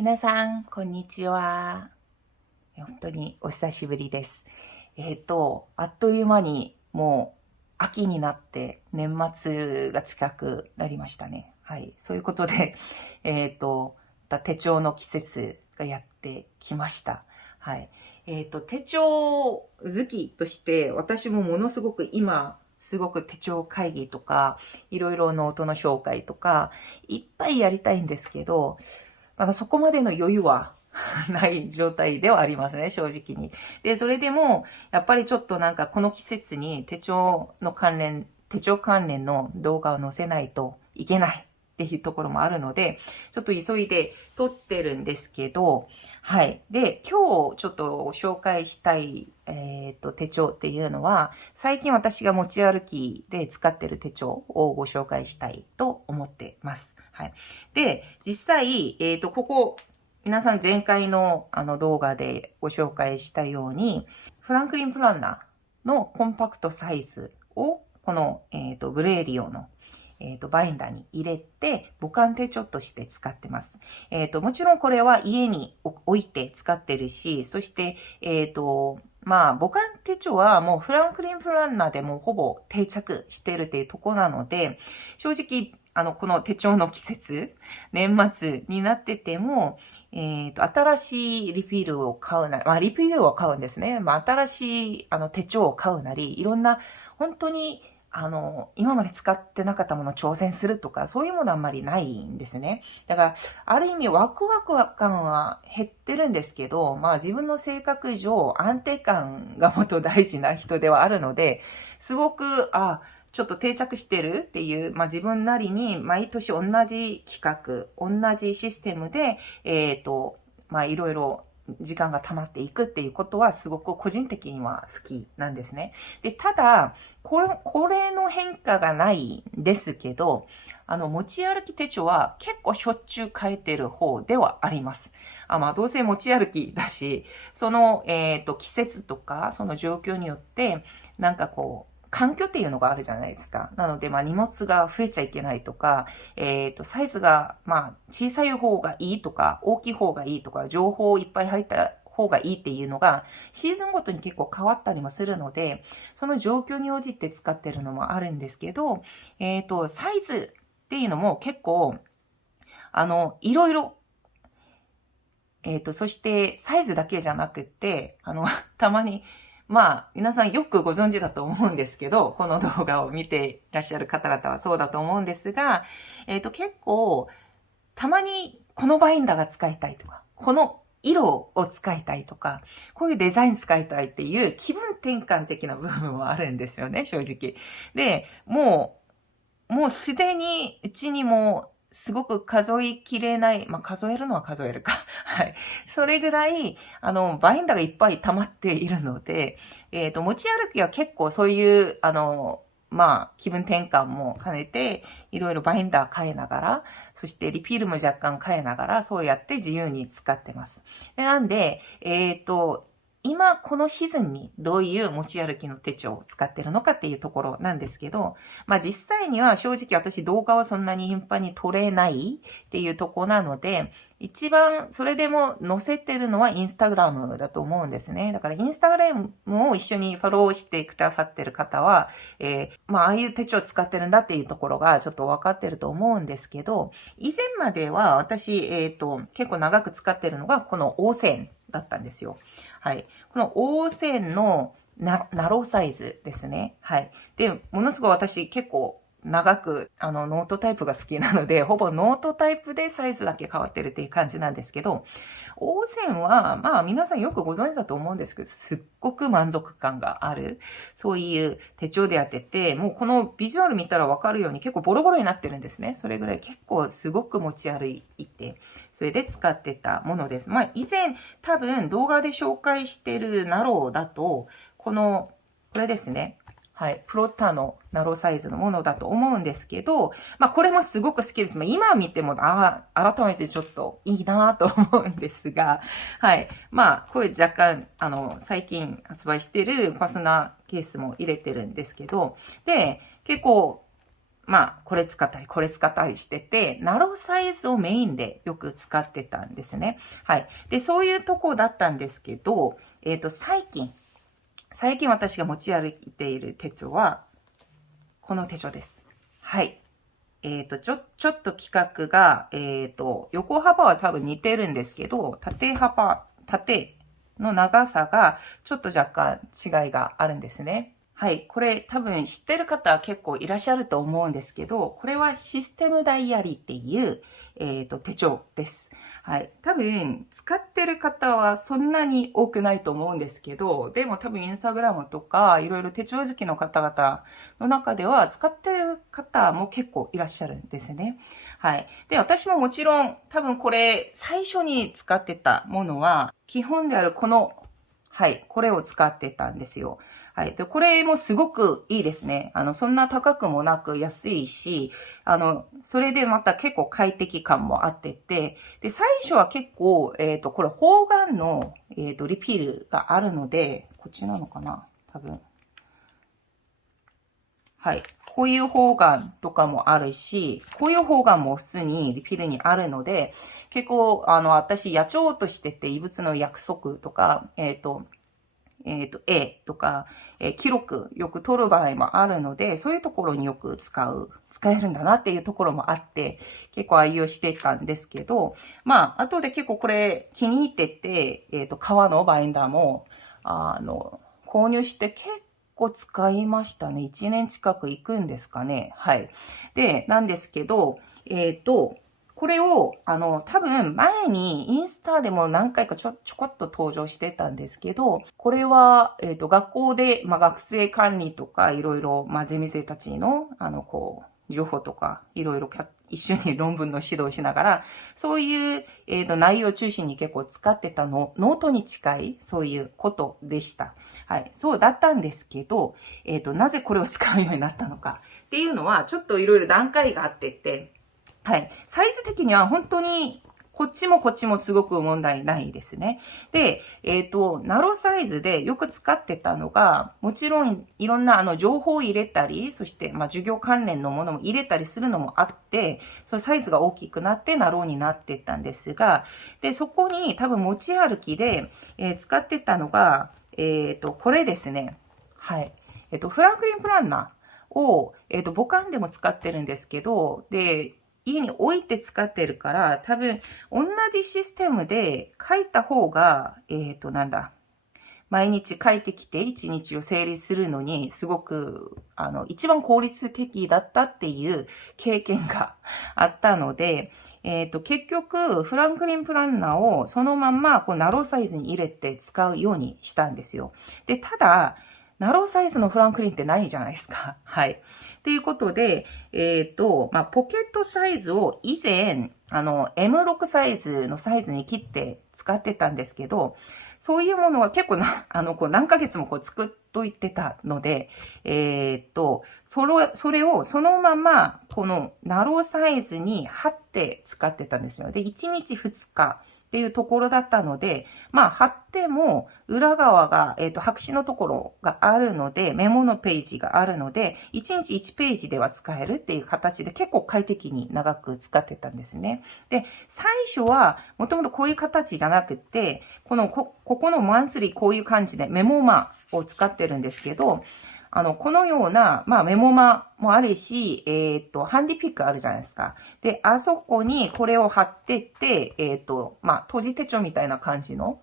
皆さん、こんにちは。本当にお久しぶりです。あっという間にもう秋になって年末が近くなりましたね。はい。そういうことで、手帳の季節がやってきました。はい。手帳好きとして私もものすごく今、すごく手帳会議とか、いろいろノートの紹介とか、いっぱいやりたいんですけど、まだそこまでの余裕はない状態ではありますね、正直に。で、それでも、やっぱりちょっとなんかこの季節に手帳関連の動画を載せないといけないっていうところもあるので、ちょっと急いで撮ってるんですけど、はい。で、今日ちょっと紹介したい、手帳っていうのは、最近私が持ち歩きで使ってる手帳をご紹介したいと思ってます。はい。で、実際、皆さん前回の動画でご紹介したように、フランクリン・プランナーのコンパクトサイズを、この、ブレーリオの、バインダーに入れて、母艦手帳として使ってます。もちろんこれは家に置いて使ってるし、そして、母艦手帳はもうフランクリン・プランナーでもほぼ定着しているというところなので、正直、この手帳の季節、年末になってても、新しいリフィルを買うなり、リフィルを買うんですね。新しい、手帳を買うなり、いろんな、本当に、今まで使ってなかったものを挑戦するとか、そういうものはあんまりないんですね。だから、ある意味ワクワク感は減ってるんですけど、自分の性格上安定感がもっと大事な人ではあるので、すごく、ちょっと定着してるっていう、自分なりに毎年同じ企画、同じシステムで、いろいろ時間が溜まっていくっていうことはすごく個人的には好きなんですね。で、ただ、これの変化がないんですけど、持ち歩き手帳は結構しょっちゅう変えてる方ではあります。どうせ持ち歩きだし、その、季節とか、その状況によって、なんかこう、環境っていうのがあるじゃないですか。なので、荷物が増えちゃいけないとか、サイズが、小さい方がいいとか、大きい方がいいとか、情報いっぱい入った方がいいっていうのが、シーズンごとに結構変わったりもするので、その状況に応じて使ってるのもあるんですけど、サイズっていうのも結構、いろいろ、そしてサイズだけじゃなくって、たまに、皆さんよくご存知だと思うんですけど、この動画を見ていらっしゃる方々はそうだと思うんですが、結構、たまにこのバインダーが使いたいとか、この色を使いたいとか、こういうデザイン使いたいっていう気分転換的な部分はあるんですよね、正直。で、もうすでにうちにもすごく数えきれない、数えるのは数えるか。はい。それぐらい、バインダーがいっぱい溜まっているので、持ち歩きは結構そういう、気分転換も兼ねて、いろいろバインダー変えながら、そしてリピールも若干変えながら、そうやって自由に使ってます。なんで、今このシーズンにどういう持ち歩きの手帳を使ってるのかっていうところなんですけど、実際には正直私動画はそんなに頻繁に撮れないっていうところなので、一番それでも載せてるのはインスタグラムだと思うんですね。だからインスタグラムを一緒にフォローしてくださってる方は、ああいう手帳を使ってるんだっていうところがちょっと分かってると思うんですけど、以前までは私、結構長く使ってるのがこのオーセンだったんですよ。はい。このオーセンのナローサイズですね。はい。で、ものすごい私結構長く、ノートタイプが好きなので、ほぼノートタイプでサイズだけ変わってるっていう感じなんですけど、オーセンは、皆さんよくご存知だと思うんですけど、すっごく満足感がある。そういう手帳でやってて、もうこのビジュアル見たらわかるように結構ボロボロになってるんですね。それぐらい結構すごく持ち歩いて、それで使ってたものです。以前多分動画で紹介してるナローだと、これですね。はい。プロッターのナローサイズのものだと思うんですけど、これもすごく好きです。今見ても、改めてちょっといいなと思うんですが、はい。これ若干、最近発売してるファスナーケースも入れてるんですけど、で、結構、これ使ったり、これ使ったりしてて、ナローサイズをメインでよく使ってたんですね。はい。で、そういうとこだったんですけど、最近私が持ち歩いている手帳は、この手帳です。はい。ちょっと規格が、横幅は多分似てるんですけど、縦の長さがちょっと若干違いがあるんですね。はい。これ多分知ってる方は結構いらっしゃると思うんですけど、これはシステムダイアリーっていう、手帳です。はい。多分使ってる方はそんなに多くないと思うんですけど、でも多分インスタグラムとかいろいろ手帳好きの方々の中では使ってる方も結構いらっしゃるんですね。はい。で、私ももちろん多分これ最初に使ってたものは基本であるはい、これを使ってたんですよ。はい。で、これもすごくいいですね。そんな高くもなく安いし、それでまた結構快適感もあってて、で、最初は結構、これ方眼の、リピールがあるので、こっちなのかな多分。はい。こういう方眼とかもあるし、こういう方眼も普通にリピールにあるので、結構、私、野鳥としてて、異物の約束とか、A とか、記録よく取る場合もあるので、そういうところによく使えるんだなっていうところもあって、結構愛用してたんですけど、後で結構これ気に入ってて、革のバインダーも、購入して結構使いましたね。1年近く行くんですかね。はい。で、なんですけど、これを、多分前にインスタでも何回かちょこっと登場してたんですけど、これは、学校で、学生管理とか、いろいろ、ゼミ生たちの、情報とか、いろいろ一緒に論文の指導をしながら、そういう、内容を中心に結構使ってたノートに近い、そういうことでした。はい。そうだったんですけど、なぜこれを使うようになったのかっていうのは、ちょっといろいろ段階があってて、はい。サイズ的には本当に、こっちもすごく問題ないですね。で、ナローサイズでよく使ってたのが、もちろんいろんな情報を入れたり、そして授業関連のものも入れたりするのもあって、そのサイズが大きくなってナローになってったんですが、で、そこに多分持ち歩きで、使ってたのが、これですね。はい。フランクリンプランナーを、母艦でも使ってるんですけど、で、家に置いて使ってるから、多分、同じシステムで書いた方が、毎日書いてきて一日を整理するのに、すごく、一番効率的だったっていう経験があったので、結局、フランクリンプランナーをそのまんま、ナローサイズに入れて使うようにしたんですよ。で、ただ、ナローサイズのフランクリンってないじゃないですか。はい。っていうことで、ポケットサイズを以前、M6 サイズのサイズに切って使ってたんですけど、そういうものは結構何ヶ月も作っといてたので、それをそのまま、このナローサイズに貼って使ってたんですよ。で、1日2日。っていうところだったので、貼っても、裏側が、白紙のところがあるので、メモのページがあるので、1日1ページでは使えるっていう形で結構快適に長く使ってたんですね。で、最初は、もともとこういう形じゃなくて、ここのマンスリーこういう感じでメモマを使ってるんですけど、このような、メモマもあるし、ハンディピックあるじゃないですか。で、あそこにこれを貼ってって、閉じ手帳みたいな感じの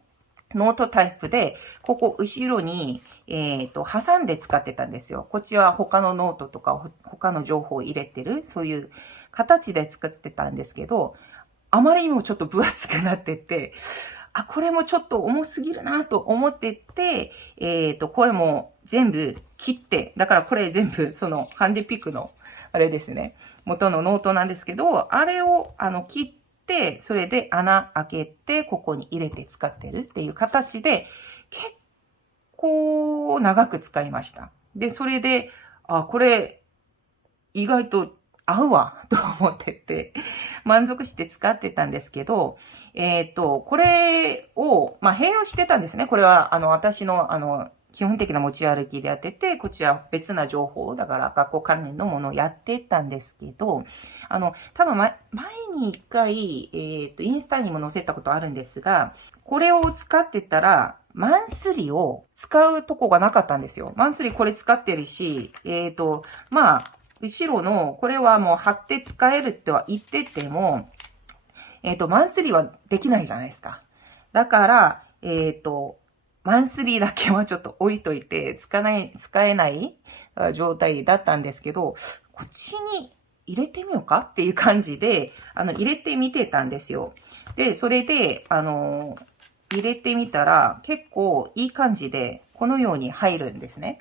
ノートタイプで、ここ後ろに、挟んで使ってたんですよ。こっちは他のノートとか、他の情報を入れてる、そういう形で使ってたんですけど、あまりにもちょっと分厚くなってて、これもちょっと重すぎるなと思ってて、これも全部切って、だからこれ全部そのハンディピックのあれですね、元のノートなんですけど、あれを切って、それで穴開けて、ここに入れて使ってるっていう形で、結構長く使いました。で、それで、これ意外と合うわ、と思ってて、満足して使ってたんですけど、これを、併用してたんですね。これは、私の、基本的な持ち歩きでやってて、こちら別な情報、だから学校関連のものをやってたんですけど、多分前に一回、インスタにも載せたことあるんですが、これを使ってたら、マンスリを使うとこがなかったんですよ。マンスリこれ使ってるし、後ろの、これはもう貼って使えるっては言ってても、マンスリーはできないじゃないですか。だから、マンスリーだけはちょっと置いといて、使えない状態だったんですけど、こっちに入れてみようかっていう感じで、入れてみてたんですよ。で、それで、入れてみたら、結構いい感じで、このように入るんですね。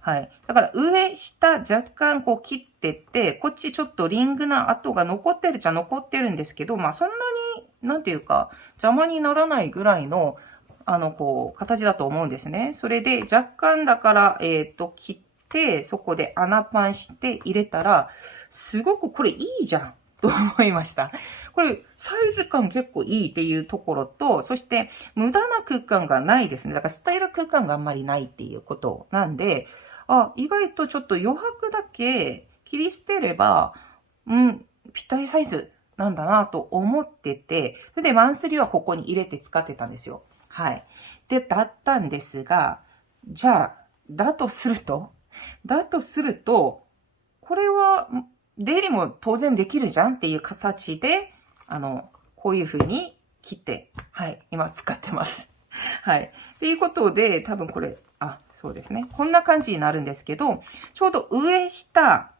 はい。だから上、下、若干こう切ってって、こっちちょっとリングな跡が残ってるっちゃ残ってるんですけど、まあそんなに、なんていうか、邪魔にならないぐらいの、形だと思うんですね。それで若干だから、切って、そこで穴パンして入れたら、すごくこれいいじゃんと思いました。これ、サイズ感結構いいっていうところと、そして無駄な空間がないですね。だからスタイル空間があんまりないっていうことなんで、意外とちょっと余白だけ切り捨てれば、ぴったりサイズなんだなと思ってて、それでマンスリーはここに入れて使ってたんですよ。はい。だったんですが、じゃあ、だとすると、これは、出入りも当然できるじゃんっていう形で、こういう風に切って、はい、今使ってます。はい。っていうことで、多分これ、そうですね。こんな感じになるんですけど、ちょうど上下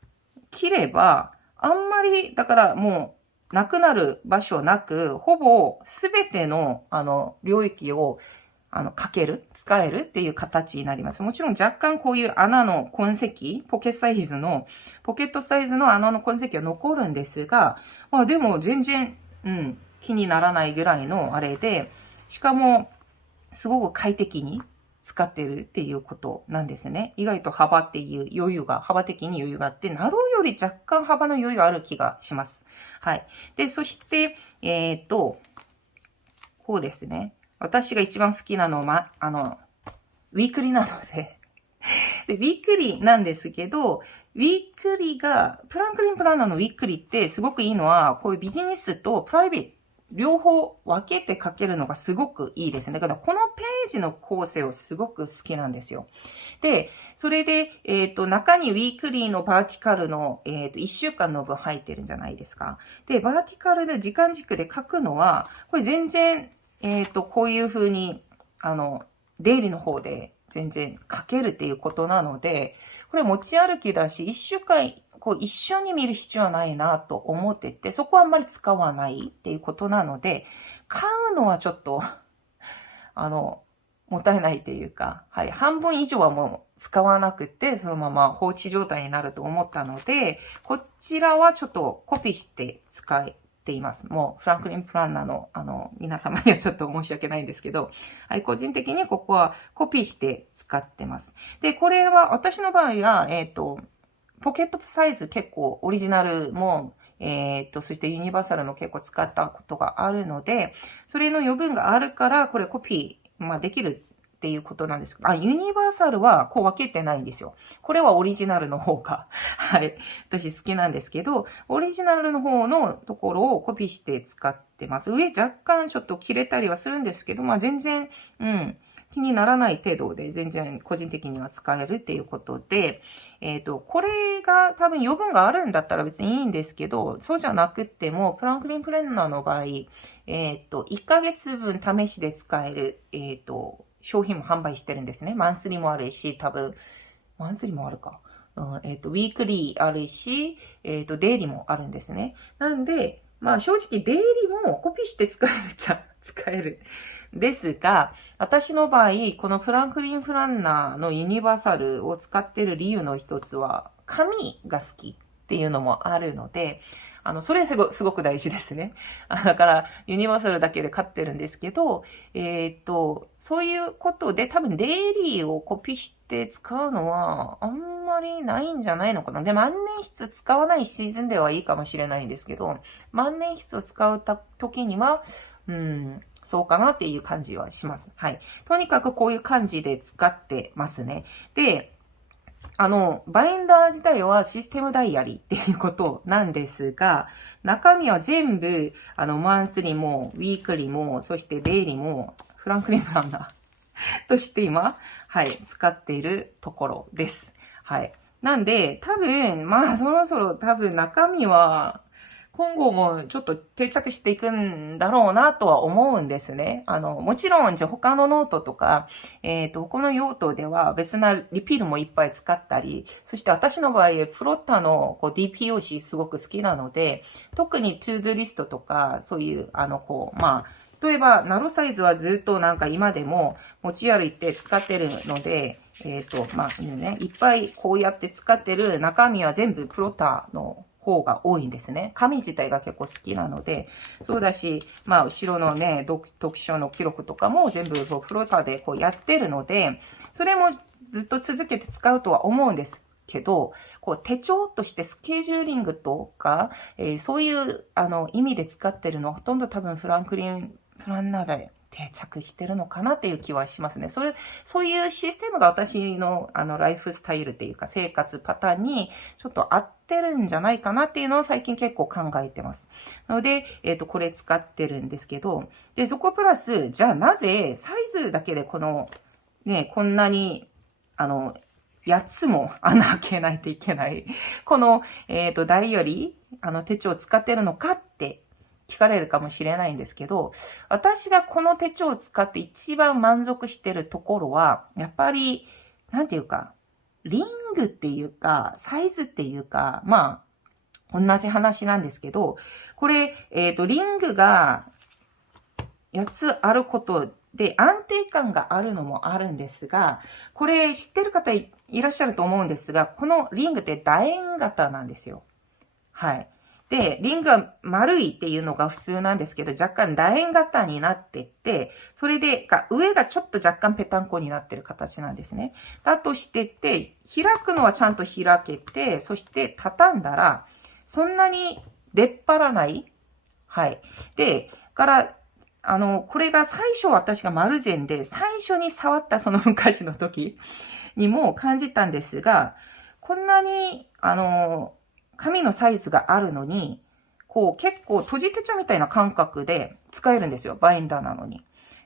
切れば、あんまり、だからもう、なくなる場所なく、ほぼすべての、領域を、使えるっていう形になります。もちろん若干こういう穴の痕跡、ポケットサイズの穴の痕跡は残るんですが、でも全然、気にならないぐらいのあれで、しかも、すごく快適に使ってるっていうことなんですね。意外と幅的に余裕があって、ナローより若干幅の余裕がある気がします。はい。で、そして、こうですね。私が一番好きなのは、ウィークリーなのでで、ウィークリーなんですけど、ウィークリーが、フランクリン・プランナーのウィークリーってすごくいいのは、こういうビジネスとプライベート、両方分けて書けるのがすごくいいですね。だからこのページの構成をすごく好きなんですよ。で、それで、中にウィークリーのバーティカルの、1週間の分入ってるんじゃないですか。で、バーティカルで時間軸で書くのは、これ全然、こういう風に、出入りの方で全然書けるっていうことなので、これ持ち歩きだし、1週間、こう一緒に見る必要はないなと思ってて、そこはあんまり使わないっていうことなので、買うのはちょっと、もったいないっていうか、はい、半分以上はもう使わなくて、そのまま放置状態になると思ったので、こちらはちょっとコピーして使っています。もう、フランクリン・プランナーの、皆様にはちょっと申し訳ないんですけど、はい、個人的にここはコピーして使ってます。で、これは、私の場合は、ポケットサイズ結構オリジナルも、そしてユニバーサルも結構使ったことがあるので、それの余分があるから、これコピー、できるっていうことなんですけど、ユニバーサルはこう分けてないんですよ。これはオリジナルの方が、はい、私好きなんですけど、オリジナルの方のところをコピーして使ってます。上若干ちょっと切れたりはするんですけど、全然、気にならない程度で全然個人的には使えるっていうことで、これが多分余分があるんだったら別にいいんですけど、そうじゃなくても、フランクリン・プレンナーの場合、1ヶ月分試しで使える、商品も販売してるんですね。マンスリーもあるし、多分、マンスリーもあるか。ウィークリーあるし、デイリーもあるんですね。なんで、正直デイリーもコピーして使えるっちゃ使える。ですが、私の場合、このフランクリン・フランナーのユニバーサルを使ってる理由の一つは、紙が好きっていうのもあるので、それすごく大事ですね。だから、ユニバーサルだけで買ってるんですけど、そういうことで多分デイリーをコピーして使うのはあんまりないんじゃないのかな。で、万年筆使わないシーズンではいいかもしれないんですけど、万年筆を使う時には、そうかなっていう感じはします。はい。とにかくこういう感じで使ってますね。で、バインダー自体はシステムダイアリーっていうことなんですが、中身は全部、マンスリーも、ウィークリーも、そしてデイリーも、フランクリンプランナーとして今、はい、使っているところです。はい。なんで、多分、まあ、そろそろ多分中身は、今後もちょっと定着していくんだろうなとは思うんですね。もちろん、じゃ他のノートとか、この用途では別なリピールもいっぱい使ったり、そして私の場合、フロッターのDPOC すごく好きなので、特にトゥードゥリストとか、そういう、まあ、例えば、ナロサイズはずっとなんか今でも持ち歩いて使ってるので、まあ、いっぱいこうやって使ってる中身は全部プロッターの方が多いんですね。紙自体が結構好きなので、そうだし、まあ、後ろのね、読書の記録とかも全部フローターでこうやってるので、それもずっと続けて使うとは思うんですけど、こう手帳としてスケジューリングとか、そういう意味で使ってるのはほとんど多分フランクリンプランナーで定着してるのかなっていう気はしますね。そういうシステムが私のライフスタイルっていうか生活パターンにちょっと合ってるんじゃないかなっていうのを最近結構考えてます。なので、これ使ってるんですけど、で、そこプラス、じゃあなぜサイズだけでこの、ね、こんなに、8つも穴開けないといけない。この、ダイアリー、手帳を使ってるのかって聞かれるかもしれないんですけど、私がこの手帳を使って一番満足してるところは、やっぱり、なんていうか、リングっていうか、サイズっていうか、まあ、同じ話なんですけど、これ、リングが8つあることで安定感があるのもあるんですが、これ知ってる方いらっしゃると思うんですが、このリングって楕円型なんですよ。はい。で、リングが丸いっていうのが普通なんですけど、若干楕円型になってって、それで、上がちょっと若干ぺたんこになってる形なんですね。だとしてって、開くのはちゃんと開けて、そして畳んだら、そんなに出っ張らない。はい。で、これが最初私が丸善で、最初に触ったその昔の時にも感じたんですが、こんなに、紙のサイズがあるのに、こう結構閉じ手帳みたいな感覚で使えるんですよ。バインダーなのに。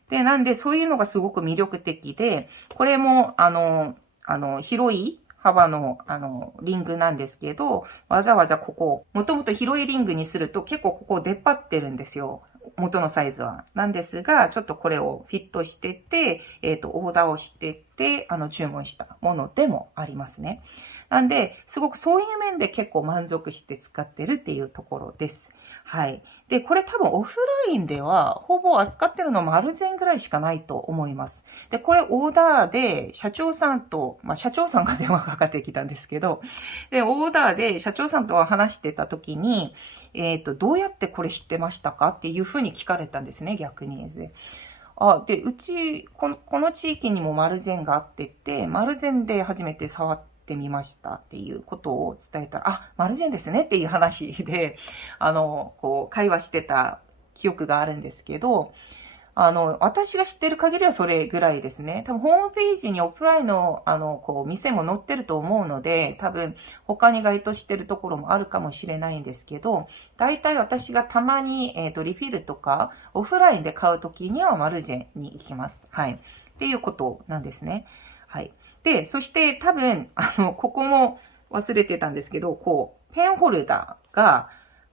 で、なんでそういうのがすごく魅力的で、これも、広い幅の、リングなんですけど、わざわざここ、もともと広いリングにすると結構ここ出っ張ってるんですよ。元のサイズは。なんですが、ちょっとこれをフィットしてて、オーダーをしてて、注文したものでもありますね。なんで、すごくそういう面で結構満足して使ってるっていうところです。はい。で、これ多分オフラインでは、ほぼ扱ってるのも丸善ぐらいしかないと思います。で、これオーダーで、社長さんと、まあ、社長さんが電話かかってきたんですけど、で、オーダーで社長さんと話してた時に、どうやってこれ知ってましたかっていうふうに聞かれたんですね、逆に。で、うち、この地域にも丸善があってて、丸善で初めて触ってみましたっていうことを伝えたら、丸善ですねっていう話で、こう、会話してた記憶があるんですけど、私が知ってる限りはそれぐらいですね。多分ホームページにオフラインの、こう、店も載ってると思うので、多分他に該当してるところもあるかもしれないんですけど、大体私がたまに、リフィルとか、オフラインで買うときにはマルジェに行きます。はい。っていうことなんですね。はい。で、そして多分、ここも忘れてたんですけど、こう、ペンホルダーが、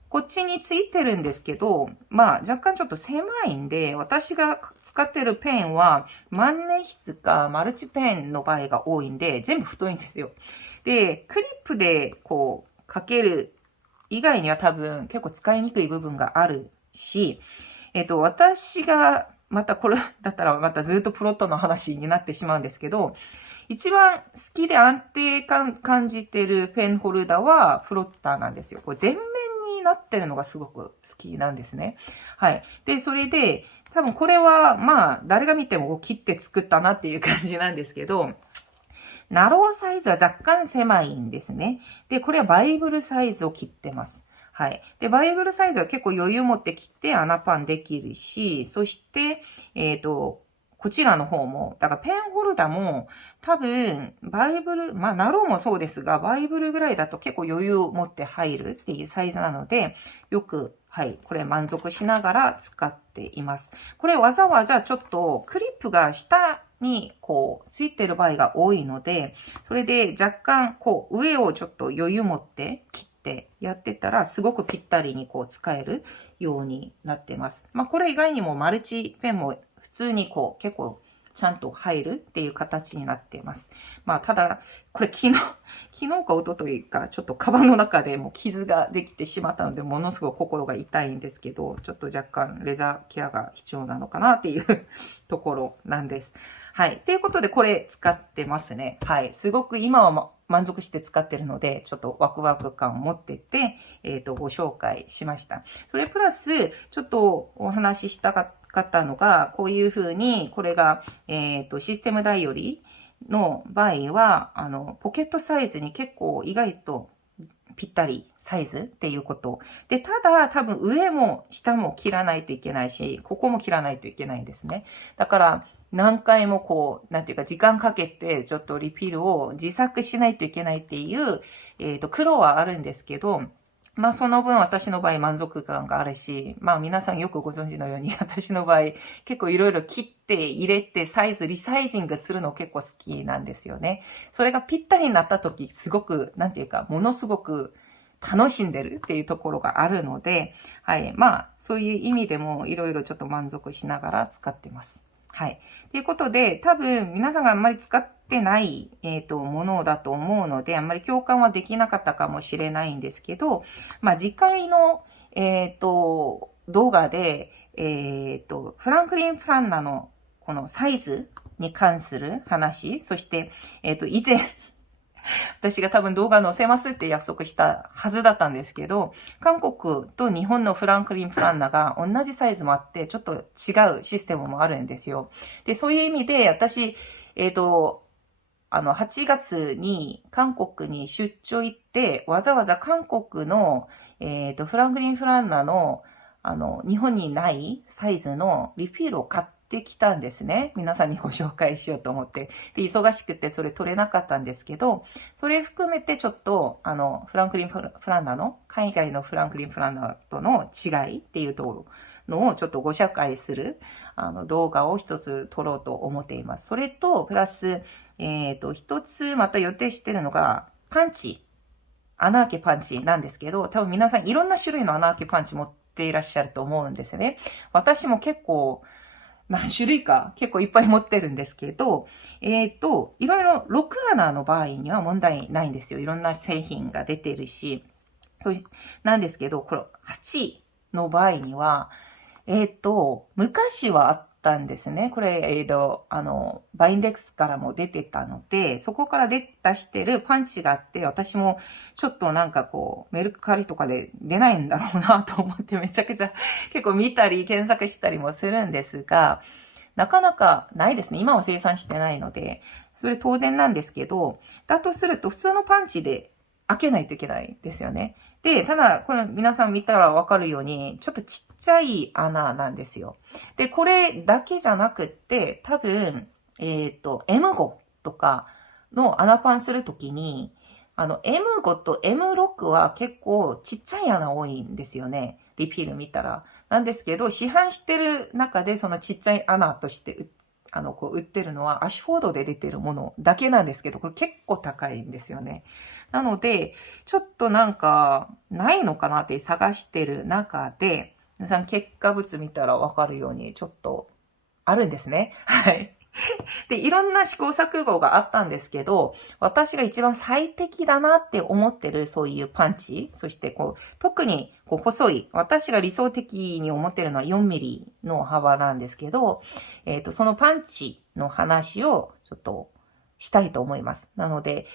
こっちについてるんですけど、まあ若干ちょっと狭いんで、私が使ってるペンは万年筆かマルチペンの場合が多いんで、全部太いんですよ。で、クリップでこうかける以外には多分結構使いにくい部分があるし、私がまたこれだったらまたずっとプロットの話になってしまうんですけど、一番好きで安定感感じてるペンホルダーはフロッターなんですよ。これ全面になってるのがすごく好きなんですね。はい。で、それで、多分これは、まあ、誰が見ても切って作ったなっていう感じなんですけど、ナローサイズは若干狭いんですね。で、これはバイブルサイズを切ってます。はい。で、バイブルサイズは結構余裕持ってきて穴パンできるし、そして、こちらの方も、だからペンホルダーも多分、バイブル、まあ、ナローもそうですが、バイブルぐらいだと結構余裕を持って入るっていうサイズなので、よく、はい、これ満足しながら使っています。これわざわざちょっとクリップが下にこうついてる場合が多いので、それで若干こう上をちょっと余裕持って切ってやってたらすごくぴったりにこう使えるようになってます。まあこれ以外にもマルチペンも普通にこう結構ちゃんと入るっていう形になっています。まあただこれ昨日か一昨日かちょっとカバンの中でもう傷ができてしまったのでものすごく心が痛いんですけど、ちょっと若干レザーケアが必要なのかなっていうところなんです。はい。ということで、これ使ってますね。はい。すごく今は満足して使ってるので、ちょっとワクワク感を持ってて、ご紹介しました。それプラス、ちょっとお話ししたかったのが、こういうふうに、これが、システムダイオリの場合は、ポケットサイズに結構意外とぴったりサイズっていうこと。で、ただ多分上も下も切らないといけないし、ここも切らないといけないんですね。だから、何回もこう、なんていうか時間かけてちょっとリピールを自作しないといけないっていう、苦労はあるんですけど、まあその分私の場合満足感があるし、まあ皆さんよくご存知のように私の場合結構いろいろ切って入れてサイズ、リサイジングするの結構好きなんですよね。それがぴったりになった時すごく、なんていうかものすごく楽しんでるっていうところがあるので、はい。まあそういう意味でもいろいろちょっと満足しながら使ってます。はい。ということで、多分皆さんがあんまり使ってない、ものだと思うので、あんまり共感はできなかったかもしれないんですけど、まあ次回の、動画で、フランクリン・プランナのこのサイズに関する話、そして、以前、私が多分動画載せますって約束したはずだったんですけど、韓国と日本のフランクリンプランナーが同じサイズもあって、ちょっと違うシステムもあるんですよ。で、そういう意味で、私、8月に韓国に出張行って、わざわざ韓国の、フランクリン・フランナーの、日本にないサイズのリフィールを買ってきたんですね。皆さんにご紹介しようと思って。で、忙しくてそれ取れなかったんですけど、それ含めてちょっと、フランクリン・フランナーの、海外のフランクリン・フランナーとの違いっていうのをちょっとご紹介する、動画を一つ撮ろうと思っています。それと、プラス、一つまた予定してるのが、パンチ。穴開けパンチなんですけど、多分皆さんいろんな種類の穴開けパンチ持っていらっしゃると思うんですね。私も結構、何種類か結構いっぱい持ってるんですけど、いろいろ6穴の場合には問題ないんですよ。いろんな製品が出てるし。なんですけど、これ8の場合には、昔はあったんですね。これ、バインデックスからも出てたので、そこから出してるパンチがあって、私もちょっとなんかこう、メルカリとかで出ないんだろうなと思ってめちゃくちゃ結構見たり検索したりもするんですが、なかなかないですね。今は生産してないので、それ当然なんですけど、だとすると普通のパンチで開けないといけないですよね。で、ただ、これ皆さん見たらわかるように、ちょっとちっちゃい穴なんですよ。で、これだけじゃなくって、多分、M5 とかの穴パンするときに、M5 と M6 は結構ちっちゃい穴多いんですよね。リピール見たら。なんですけど、市販してる中でそのちっちゃい穴としてこう売ってるのはアシュフォードで出てるものだけなんですけど、これ結構高いんですよね。なので、ちょっとなんか、ないのかなって探してる中で、皆さん結果物見たらわかるように、ちょっとあるんですね。はい。で、いろんな試行錯誤があったんですけど、私が一番最適だなって思ってるそういうパンチ、そしてこう、特にこう細い、私が理想的に思ってるのは4ミリの幅なんですけど、そのパンチの話をちょっとしたいと思います。なので、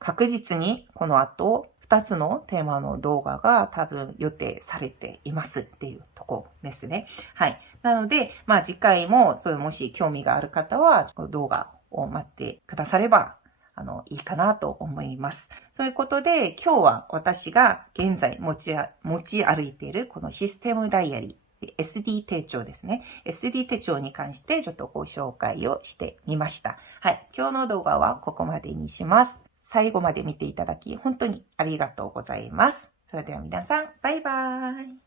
確実にこの後、2つのテーマの動画が多分予定されていますっていうとこですね。はい。なので、まあ次回も、もし興味がある方は、動画を待ってくださればいいかなと思います。そういうことで、今日は私が現在持ち歩いているこのシステムダイアリー、SD 手帳ですね。SD 手帳に関してちょっとご紹介をしてみました。はい。今日の動画はここまでにします。最後まで見ていただき、本当にありがとうございます。それでは皆さん、バイバーイ。